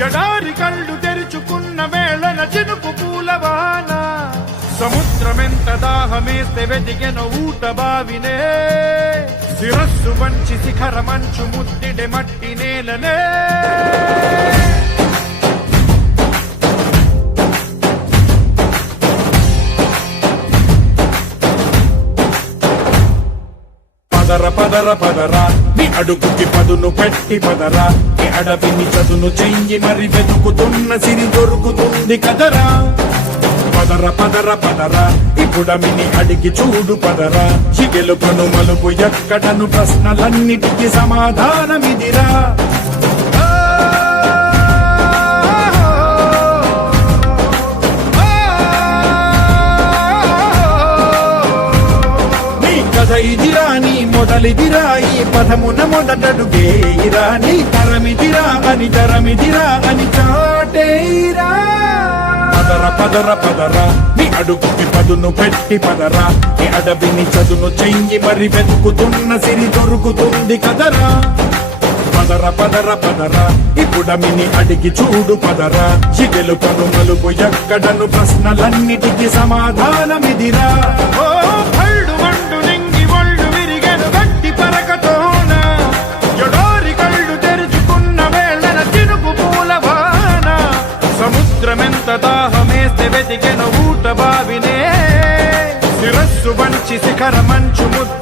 ఎడారి కళ్ళు తెరుచుకున్న వేళన చినుకు పూలవాన సముద్రమెంత దాహమేస్తే వెతికెన ఊట బావినే శిరస్సు వంచి శిఖర మంచు ముద్దిడే మట్టి నేలనే పదర పదర పదరా నీ అడుగుకి పదును పెట్టి పదరా నీ అడవిని చదును చెయ్యి మరి వెతుకుతున్న సిరి దొరుకుతుంది కదరా పదర పదర పదరా ఇప్పుడమిని అడిగి చూడు పదరా చిగెలుపను మలుపు ఎక్కడను ప్రశ్నలన్నిటికీ సమాధానమిదిరా ఇదిరా నీ మొదలిదిరా ఈ పదమున మొదటడుగేయిరా నీ తరమిదిరా అని చాటేరా పదర పదర పదరా నీ అడుగుకి పదును పెట్టి పదరా నీ అడవిని చదును చెయ్యి మరి వెతుకుతున్న సిరి దొరుకుతుంది కదరా పదర పదర పదరా ఇప్పుడమిని అడిగి చూడు పదరా చిగెలు పను మలుపు ఎక్కడను ప్రశ్నలన్నిటికీ సమాధానమిదిరా సముద్రమెంత దాహమేస్తే వెతికెన ఊట బావినే శిరస్సు వంచి శిఖర మంచు ముద్ద